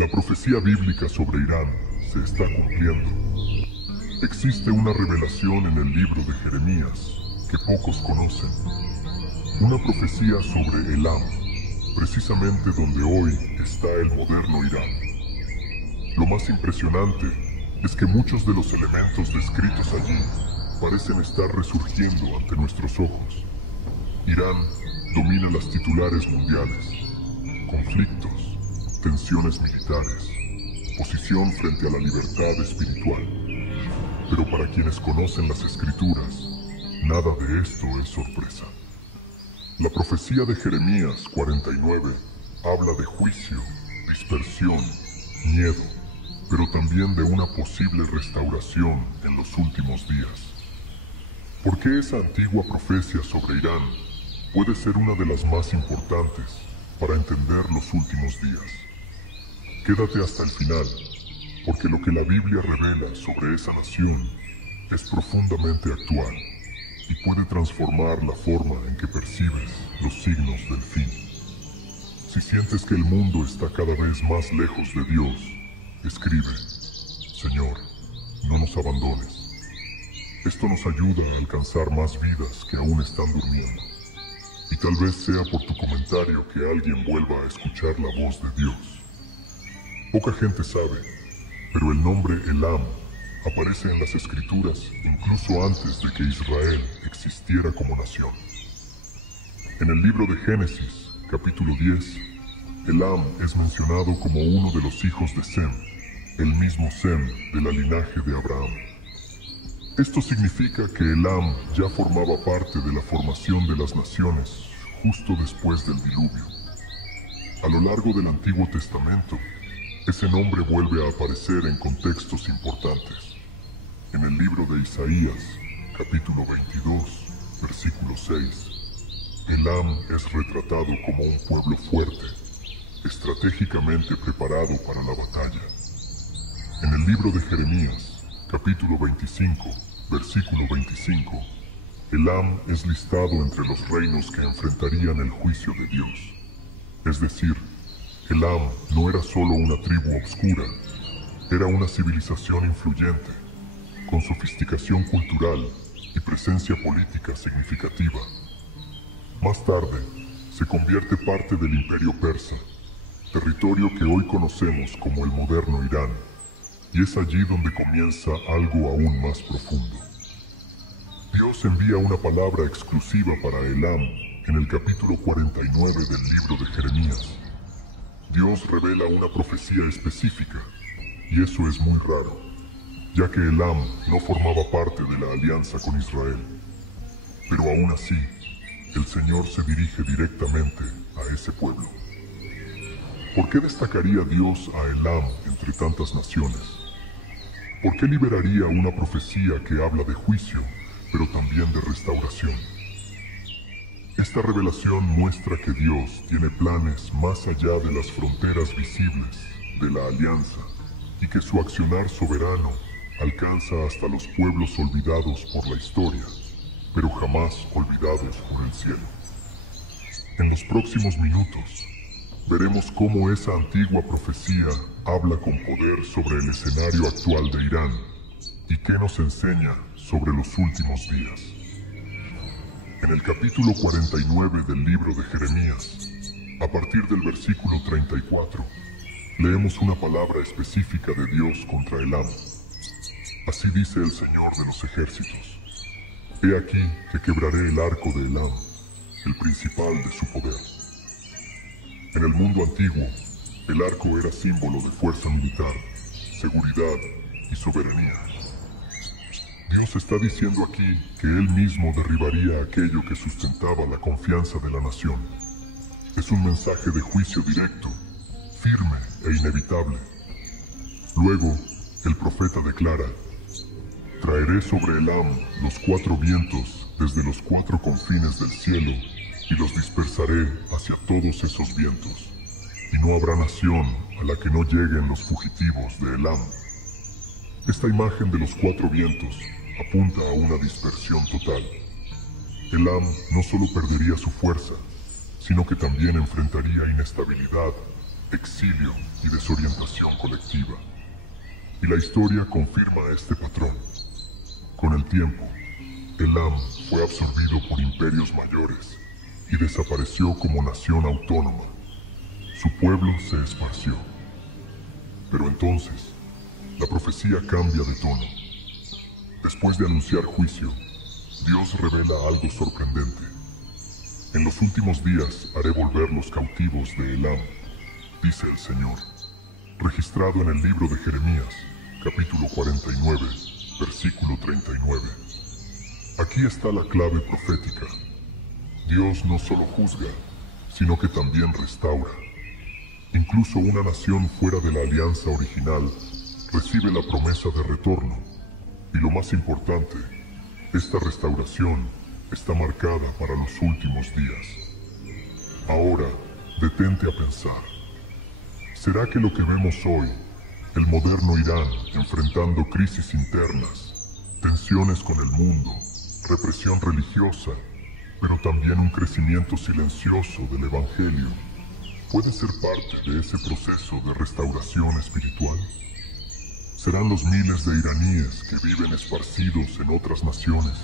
La profecía bíblica sobre Irán se está cumpliendo. Existe una revelación en el libro de Jeremías que pocos conocen. Una profecía sobre Elam, precisamente donde hoy está el moderno Irán. Lo más impresionante es que muchos de los elementos descritos allí parecen estar resurgiendo ante nuestros ojos. Irán domina las titulares mundiales, conflictos, tensiones militares, posición frente a la libertad espiritual. Pero para quienes conocen las escrituras, nada de esto es sorpresa. La profecía de Jeremías 49 habla de juicio, dispersión, miedo, pero también de una posible restauración en los últimos días. ¿Por qué esa antigua profecía sobre Irán puede ser una de las más importantes para entender los últimos días? Quédate hasta el final, porque lo que la Biblia revela sobre esa nación es profundamente actual y puede transformar la forma en que percibes los signos del fin. Si sientes que el mundo está cada vez más lejos de Dios, escribe: Señor, no nos abandones. Esto nos ayuda a alcanzar más vidas que aún están durmiendo. Y tal vez sea por tu comentario que alguien vuelva a escuchar la voz de Dios. Poca gente sabe, pero el nombre Elam aparece en las Escrituras incluso antes de que Israel existiera como nación. En el libro de Génesis, capítulo 10, Elam es mencionado como uno de los hijos de Sem, el mismo Sem de la linaje de Abraham. Esto significa que Elam ya formaba parte de la formación de las naciones justo después del diluvio. A lo largo del Antiguo Testamento, ese nombre vuelve a aparecer en contextos importantes. En el libro de Isaías, capítulo 22, versículo 6, Elam es retratado como un pueblo fuerte, estratégicamente preparado para la batalla. En el libro de Jeremías, capítulo 25, versículo 25, Elam es listado entre los reinos que enfrentarían el juicio de Dios. Es decir, Elam no era solo una tribu obscura, era una civilización influyente, con sofisticación cultural y presencia política significativa. Más tarde, se convierte parte del Imperio Persa, territorio que hoy conocemos como el moderno Irán, y es allí donde comienza algo aún más profundo. Dios envía una palabra exclusiva para Elam en el capítulo 49 del libro de Jeremías. Dios revela una profecía específica, y eso es muy raro, ya que Elam no formaba parte de la alianza con Israel. Pero aún así, el Señor se dirige directamente a ese pueblo. ¿Por qué destacaría Dios a Elam entre tantas naciones? ¿Por qué liberaría una profecía que habla de juicio, pero también de restauración? Esta revelación muestra que Dios tiene planes más allá de las fronteras visibles de la alianza y que su accionar soberano alcanza hasta los pueblos olvidados por la historia, pero jamás olvidados por el cielo. En los próximos minutos, veremos cómo esa antigua profecía habla con poder sobre el escenario actual de Irán y qué nos enseña sobre los últimos días. En el capítulo 49 del libro de Jeremías, a partir del versículo 34, leemos una palabra específica de Dios contra Elam. Así dice el Señor de los ejércitos: He aquí que quebraré el arco de Elam, el principal de su poder. En el mundo antiguo, el arco era símbolo de fuerza militar, seguridad y soberanía. Dios está diciendo aquí que Él mismo derribaría aquello que sustentaba la confianza de la nación. Es un mensaje de juicio directo, firme e inevitable. Luego, el profeta declara: Traeré sobre Elam los 4 vientos desde los 4 confines del cielo y los dispersaré hacia todos esos vientos, y no habrá nación a la que no lleguen los fugitivos de Elam. Esta imagen de los 4 vientos apunta a una dispersión total. Elam no solo perdería su fuerza, sino que también enfrentaría inestabilidad, exilio y desorientación colectiva. Y la historia confirma este patrón. Con el tiempo, Elam fue absorbido por imperios mayores y desapareció como nación autónoma. Su pueblo se esparció. Pero entonces, la profecía cambia de tono. Después de anunciar juicio, Dios revela algo sorprendente. En los últimos días haré volver los cautivos de Elam, dice el Señor, registrado en el libro de Jeremías, capítulo 49, versículo 39. Aquí está la clave profética. Dios no solo juzga, sino que también restaura. Incluso una nación fuera de la alianza original recibe la promesa de retorno. Y lo más importante, esta restauración está marcada para los últimos días. Ahora, detente a pensar. ¿Será que lo que vemos hoy, el moderno Irán enfrentando crisis internas, tensiones con el mundo, represión religiosa, pero también un crecimiento silencioso del Evangelio, puede ser parte de ese proceso de restauración espiritual? ¿Serán los miles de iraníes que viven esparcidos en otras naciones,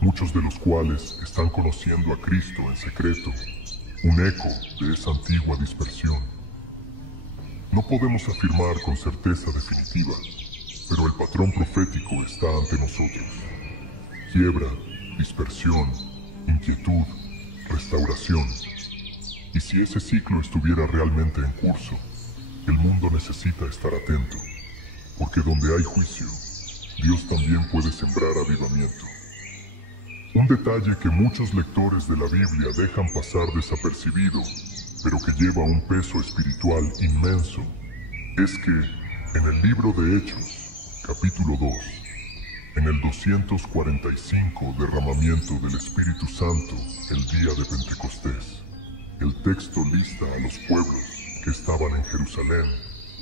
muchos de los cuales están conociendo a Cristo en secreto, un eco de esa antigua dispersión? No podemos afirmar con certeza definitiva, pero el patrón profético está ante nosotros. Quiebra, dispersión, inquietud, restauración. Y si ese ciclo estuviera realmente en curso, el mundo necesita estar atento, porque donde hay juicio, Dios también puede sembrar avivamiento. Un detalle que muchos lectores de la Biblia dejan pasar desapercibido, pero que lleva un peso espiritual inmenso, es que en el libro de Hechos, capítulo 2, en el 245 derramamiento del Espíritu Santo el día de Pentecostés, el texto lista a los pueblos que estaban en Jerusalén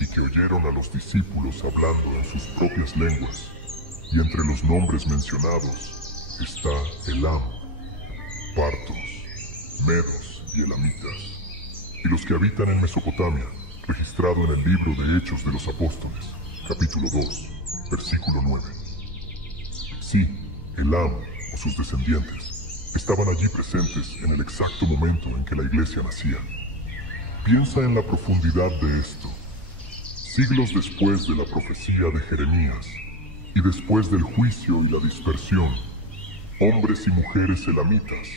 y que oyeron a los discípulos hablando en sus propias lenguas, y entre los nombres mencionados está Elam, partos, medos y elamitas, y los que habitan en Mesopotamia, registrado en el libro de Hechos de los Apóstoles, capítulo 2, versículo 9. Sí, Elam o sus descendientes estaban allí presentes en el exacto momento en que la iglesia nacía. Piensa en la profundidad de esto. Siglos después de la profecía de Jeremías y después del juicio y la dispersión, hombres y mujeres elamitas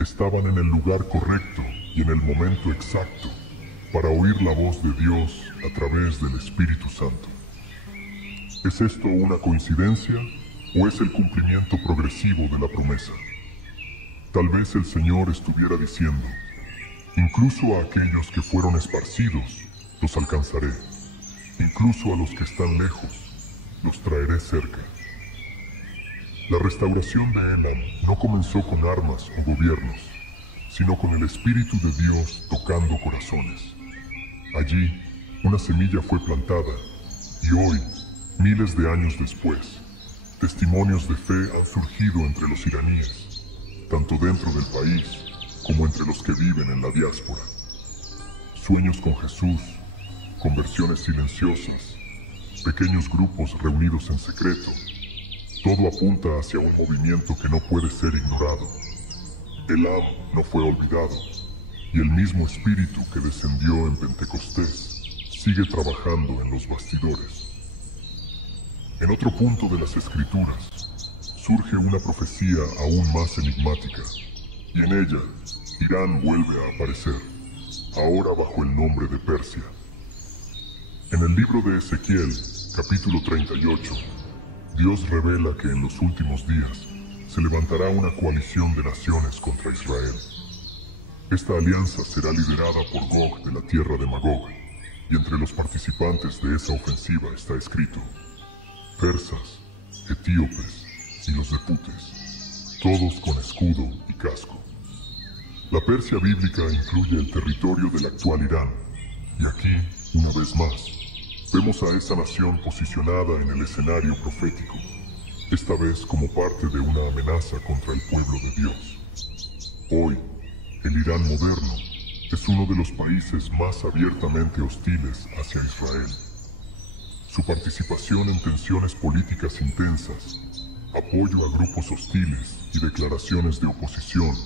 estaban en el lugar correcto y en el momento exacto para oír la voz de Dios a través del Espíritu Santo. ¿Es esto una coincidencia o es el cumplimiento progresivo de la promesa? Tal vez el Señor estuviera diciendo, incluso a aquellos que fueron esparcidos, los alcanzaré. Incluso a los que están lejos, los traeré cerca. La restauración de Elam no comenzó con armas o gobiernos, sino con el Espíritu de Dios tocando corazones. Allí, una semilla fue plantada, y hoy, miles de años después, testimonios de fe han surgido entre los iraníes, tanto dentro del país como entre los que viven en la diáspora. Sueños con Jesús, conversiones silenciosas, pequeños grupos reunidos en secreto, todo apunta hacia un movimiento que no puede ser ignorado. Elam no fue olvidado, y el mismo espíritu que descendió en Pentecostés sigue trabajando en los bastidores. En otro punto de las Escrituras, surge una profecía aún más enigmática, y en ella, Irán vuelve a aparecer, ahora bajo el nombre de Persia. En el libro de Ezequiel, capítulo 38, Dios revela que en los últimos días se levantará una coalición de naciones contra Israel. Esta alianza será liderada por Gog de la tierra de Magog, y entre los participantes de esa ofensiva está escrito: persas, etíopes y los de Putes, todos con escudo y casco. La Persia bíblica incluye el territorio del actual Irán, y aquí, una vez más, vemos a esa nación posicionada en el escenario profético, esta vez como parte de una amenaza contra el pueblo de Dios. Hoy, el Irán moderno es uno de los países más abiertamente hostiles hacia Israel. Su participación en tensiones políticas intensas, apoyo a grupos hostiles y declaraciones de oposición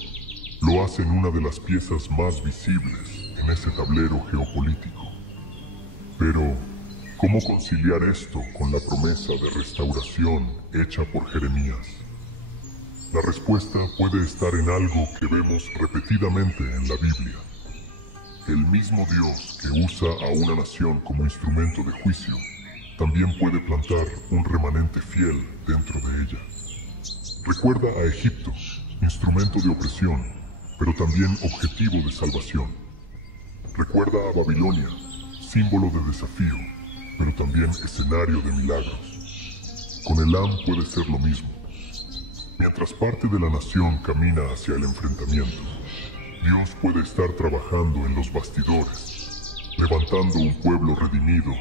lo hacen una de las piezas más visibles en ese tablero geopolítico. Pero, ¿cómo conciliar esto con la promesa de restauración hecha por Jeremías? La respuesta puede estar en algo que vemos repetidamente en la Biblia. El mismo Dios que usa a una nación como instrumento de juicio, también puede plantar un remanente fiel dentro de ella. Recuerda a Egipto, instrumento de opresión, pero también objetivo de salvación. Recuerda a Babilonia, símbolo de desafío, pero también escenario de milagros. Con Elam puede ser lo mismo. Mientras parte de la nación camina hacia el enfrentamiento, Dios puede estar trabajando en los bastidores, levantando un pueblo redimido,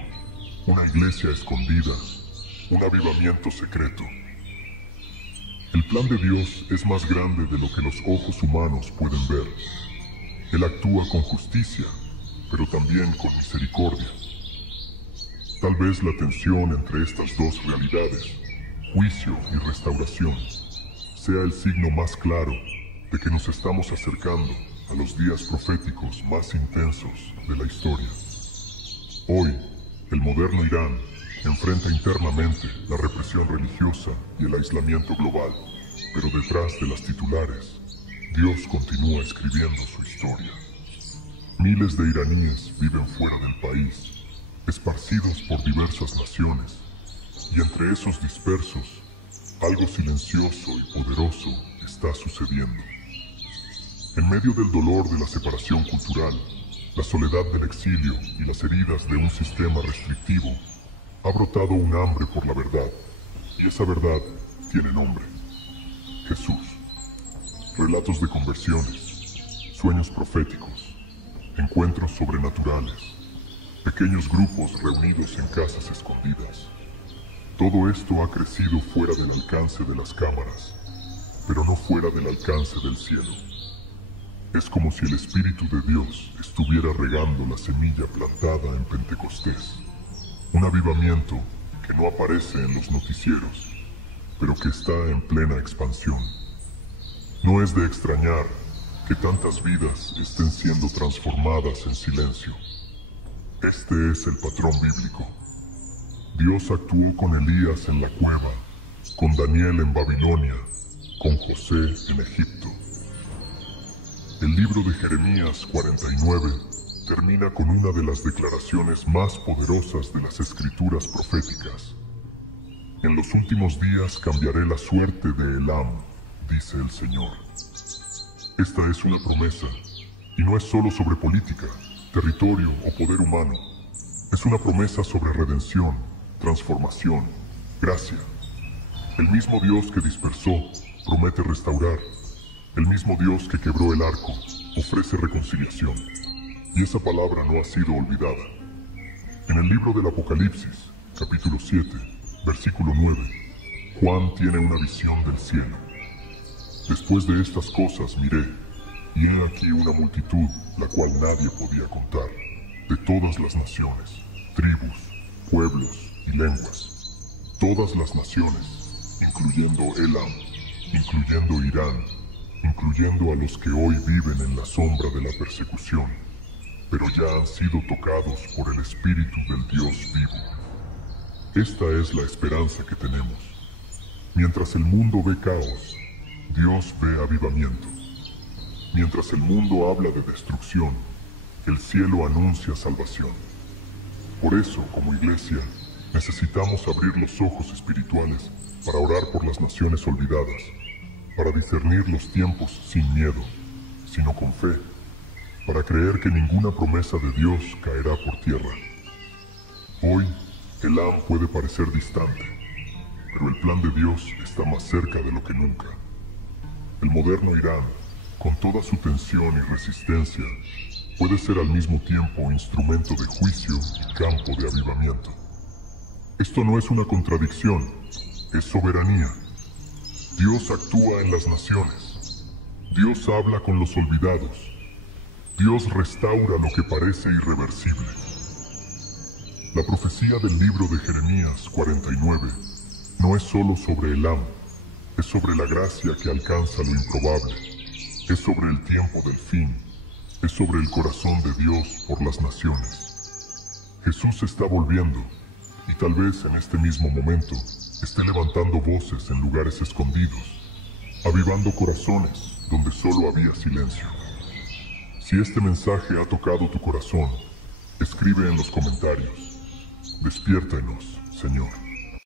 una iglesia escondida, un avivamiento secreto. El plan de Dios es más grande de lo que los ojos humanos pueden ver. Él actúa con justicia, pero también con misericordia. Tal vez la tensión entre estas dos realidades, juicio y restauración, sea el signo más claro de que nos estamos acercando a los días proféticos más intensos de la historia. Hoy, el moderno Irán enfrenta internamente la represión religiosa y el aislamiento global, pero detrás de las titulares, Dios continúa escribiendo su historia. Miles de iraníes viven fuera del país, esparcidos por diversas naciones, y entre esos dispersos, algo silencioso y poderoso está sucediendo. En medio del dolor de la separación cultural, la soledad del exilio y las heridas de un sistema restrictivo, ha brotado un hambre por la verdad, y esa verdad tiene nombre: Jesús. Relatos de conversiones, sueños proféticos, encuentros sobrenaturales, pequeños grupos reunidos en casas escondidas. Todo esto ha crecido fuera del alcance de las cámaras, pero no fuera del alcance del cielo. Es como si el Espíritu de Dios estuviera regando la semilla plantada en Pentecostés. Un avivamiento que no aparece en los noticieros, pero que está en plena expansión. No es de extrañar que tantas vidas estén siendo transformadas en silencio. Este es el patrón bíblico. Dios actuó con Elías en la cueva, con Daniel en Babilonia, con José en Egipto. El libro de Jeremías 49 termina con una de las declaraciones más poderosas de las escrituras proféticas. En los últimos días cambiaré la suerte de Elam, dice el Señor. Esta es una promesa, y no es solo sobre política, territorio o poder humano. Es una promesa sobre redención, transformación, gracia. El mismo Dios que dispersó promete restaurar. El mismo Dios que quebró el arco ofrece reconciliación. Y esa palabra no ha sido olvidada. En el libro del Apocalipsis, capítulo 7, versículo 9, Juan tiene una visión del cielo. Después de estas cosas miré, y he aquí una multitud, la cual nadie podía contar, de todas las naciones, tribus, pueblos y lenguas. Todas las naciones, incluyendo Elam, incluyendo Irán, incluyendo a los que hoy viven en la sombra de la persecución, pero ya han sido tocados por el Espíritu del Dios vivo. Esta es la esperanza que tenemos. Mientras el mundo ve caos, Dios ve avivamiento. Mientras el mundo habla de destrucción, el cielo anuncia salvación. Por eso, como iglesia, necesitamos abrir los ojos espirituales para orar por las naciones olvidadas, para discernir los tiempos sin miedo, sino con fe, para creer que ninguna promesa de Dios caerá por tierra. Hoy, Elam puede parecer distante, pero el plan de Dios está más cerca de lo que nunca. El moderno Irán, con toda su tensión y resistencia, puede ser al mismo tiempo instrumento de juicio y campo de avivamiento. Esto no es una contradicción, es soberanía. Dios actúa en las naciones. Dios habla con los olvidados. Dios restaura lo que parece irreversible. La profecía del libro de Jeremías 49 no es solo sobre el amo, es sobre la gracia que alcanza lo improbable, es sobre el tiempo del fin, es sobre el corazón de Dios por las naciones. Jesús está volviendo, y tal vez en este mismo momento esté levantando voces en lugares escondidos, avivando corazones donde solo había silencio. Si este mensaje ha tocado tu corazón, escribe en los comentarios: despiértanos, Señor.